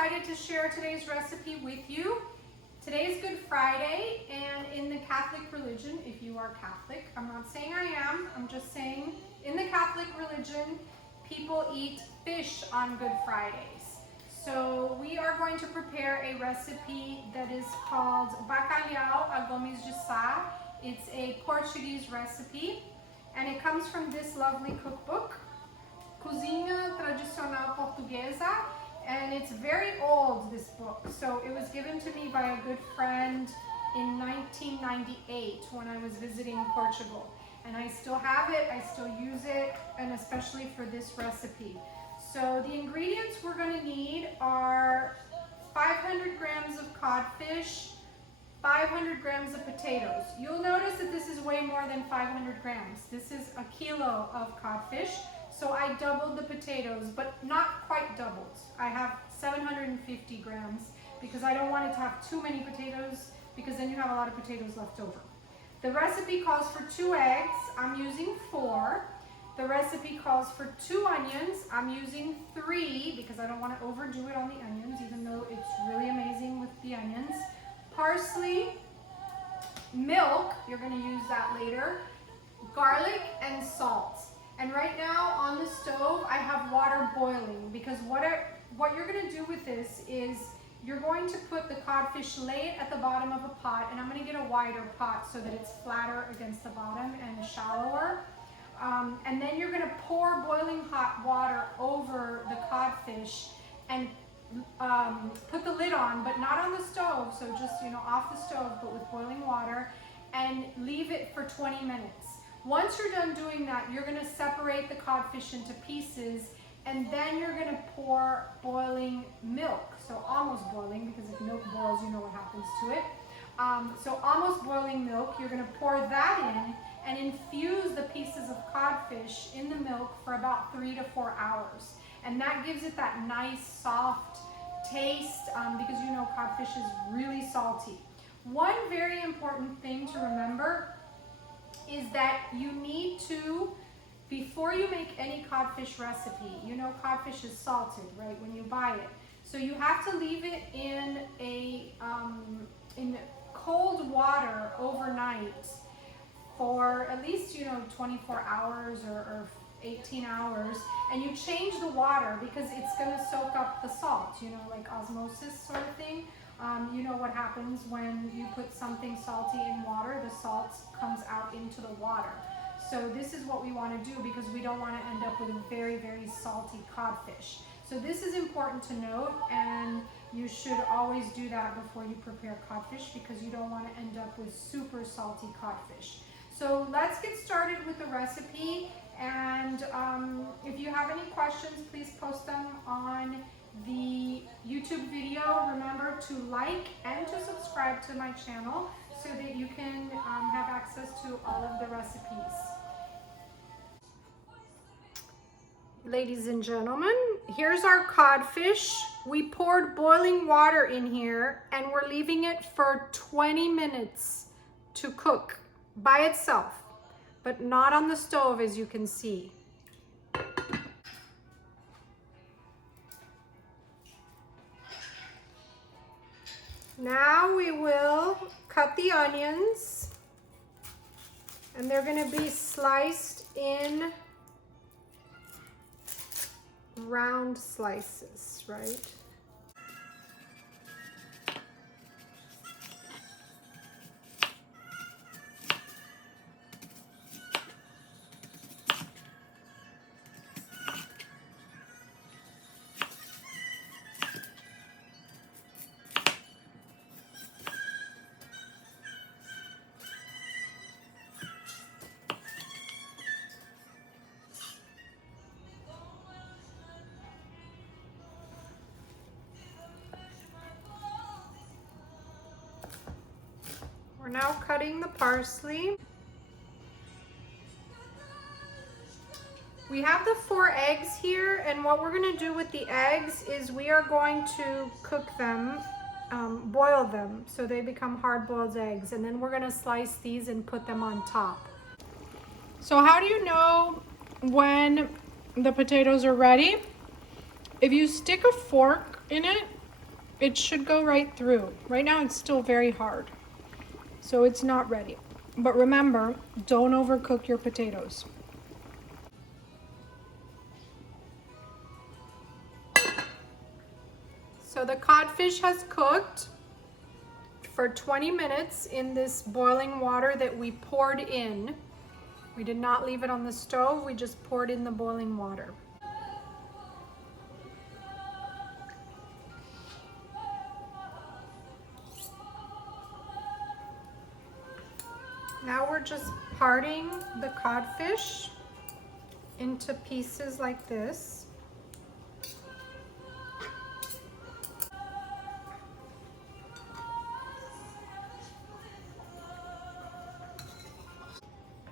excited to share today's recipe with you. Today is Good Friday, and in the Catholic religion, if you are Catholic, I'm not saying I am, I'm just saying in the Catholic religion, people eat fish on Good Fridays. So we are going to prepare a recipe that is called Bacalhau a Gomes. It's a Portuguese recipe, and it comes from this lovely cookbook, Cozinha Tradicional Portuguesa, and it's very old, this book. So it was given to me by a good friend in 1998 when I was visiting Portugal. And I still have it, I still use it, and especially for this recipe. So the ingredients we're gonna need are 500 grams of codfish, 500 grams of potatoes. You'll notice that this is way more than 500 grams. This is a kilo of codfish. So I doubled the potatoes, but not quite doubled. I have 750 grams because I don't want it to have too many potatoes, because then you have a lot of potatoes left over. The recipe calls for 2 eggs. I'm using 4. The recipe calls for 2 onions. I'm using 3 because I don't want to overdo it on the onions, even though it's really amazing with the onions. Parsley, milk, you're going to use that later, garlic, and salt. And right now on the stove, I have water boiling, because what you're gonna do with this is you're going to put the codfish, lay it at the bottom of a pot, and I'm gonna get a wider pot so that it's flatter against the bottom and shallower. And then you're gonna pour boiling hot water over the codfish and put the lid on, but not on the stove, so just, off the stove, but with boiling water, and leave it for 20 minutes. Once you're done doing that, you're going to separate the codfish into pieces, and then you're going to pour boiling milk. So almost boiling, because if milk boils, you know what happens to it. So almost boiling milk, you're going to pour that in and infuse the pieces of codfish in the milk for about 3 to 4 hours. And that gives it that nice, soft taste, because codfish is really salty. One very important thing to remember is that you need to, before you make any codfish recipe, codfish is salted, right, when you buy it. So you have to leave it in in cold water overnight for at least, 24 hours or 18 hours, and you change the water because it's going to soak up the salt, like osmosis sort of thing. You know what happens when you put something salty in water, the salt comes out into the water. So this is what we want to do, because we don't want to end up with a very, very salty codfish. So this is important to note, and you should always do that before you prepare codfish, because you don't want to end up with super salty codfish. So let's get started with the recipe, and if you have any questions, please post them on the YouTube video. Remember to like and to subscribe to my channel so that you can have access to all of the recipes. Ladies and gentlemen, here's our codfish. We poured boiling water in here, and we're leaving it for 20 minutes to cook by itself, but not on the stove, as you can see. Now we will cut the onions, and they're going to be sliced in round slices, right? We're now cutting the parsley. We have the 4 eggs here, and what we're going to do with the eggs is we are going to cook them, boil them so they become hard-boiled eggs, and then we're going to slice these and put them on top. So how do you know when the potatoes are ready? If you stick a fork in it it should go right through. Right now it's still very hard, so it's not ready. But remember, don't overcook your potatoes. So the codfish has cooked for 20 minutes in this boiling water that we poured in. We did not leave it on the stove, we just poured in the boiling water. Now we're just parting the codfish into pieces like this.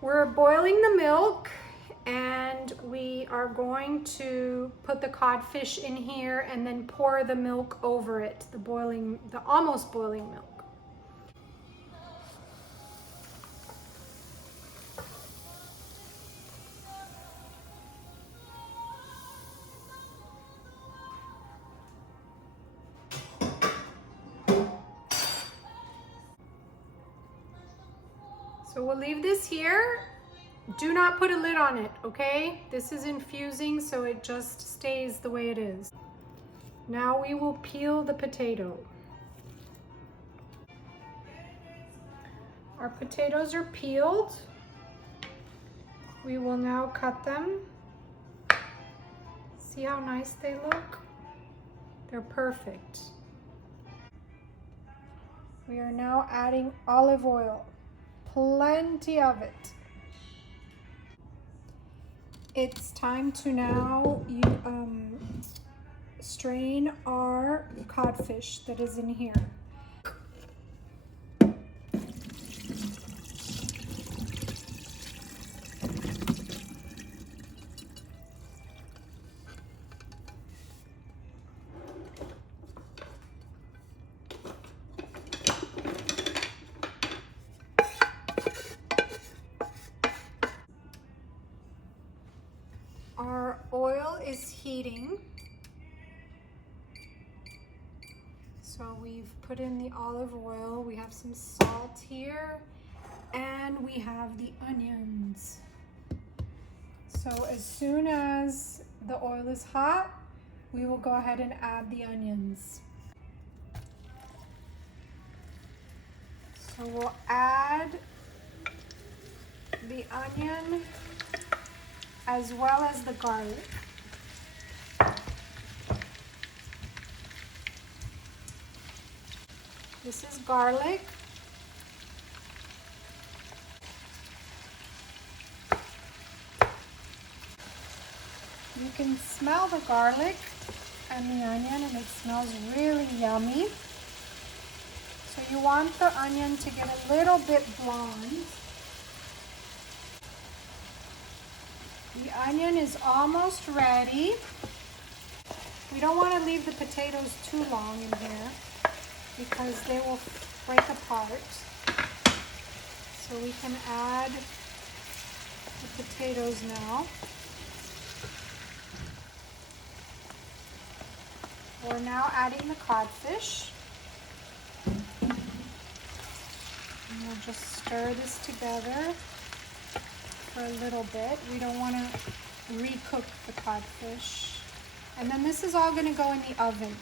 We're boiling the milk and we are going to put the codfish in here and then pour the milk over it, the almost boiling milk. So we'll leave this here. Do not put a lid on it, okay? This is infusing, so it just stays the way it is. Now we will peel the potato. Our potatoes are peeled. We will now cut them. See how nice they look? They're perfect. We are now adding olive oil. Plenty of it. It's time to now strain our codfish that is in here. Our oil is heating. So we've put in the olive oil, we have some salt here, and we have the onions. So as soon as the oil is hot, we will go ahead and add the onions. So we'll add the onion as well as the garlic. This is garlic. You can smell the garlic and the onion, and it smells really yummy. So you want the onion to get a little bit blonde. The onion is almost ready. We don't want to leave the potatoes too long in here because they will break apart. So we can add the potatoes now. We're now adding the codfish. And we'll just stir this together for a little bit. We don't want to recook the codfish. And then this is all going to go in the oven.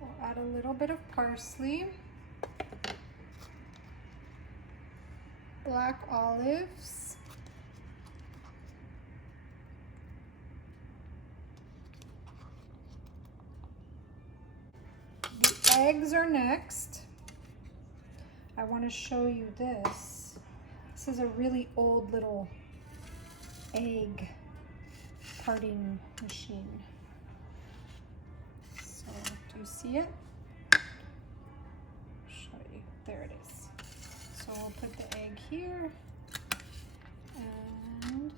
We'll add a little bit of parsley, black olives, the eggs are next. I want to show you this. This is a really old little egg parting machine. So, do you see it? I'll show you. There it is. So we'll put the egg here and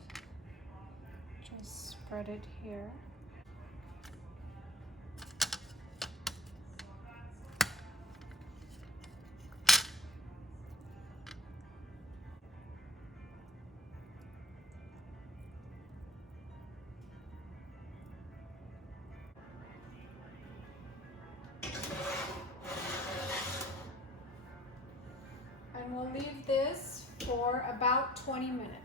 just spread it here. we'll leave this for about 20 minutes.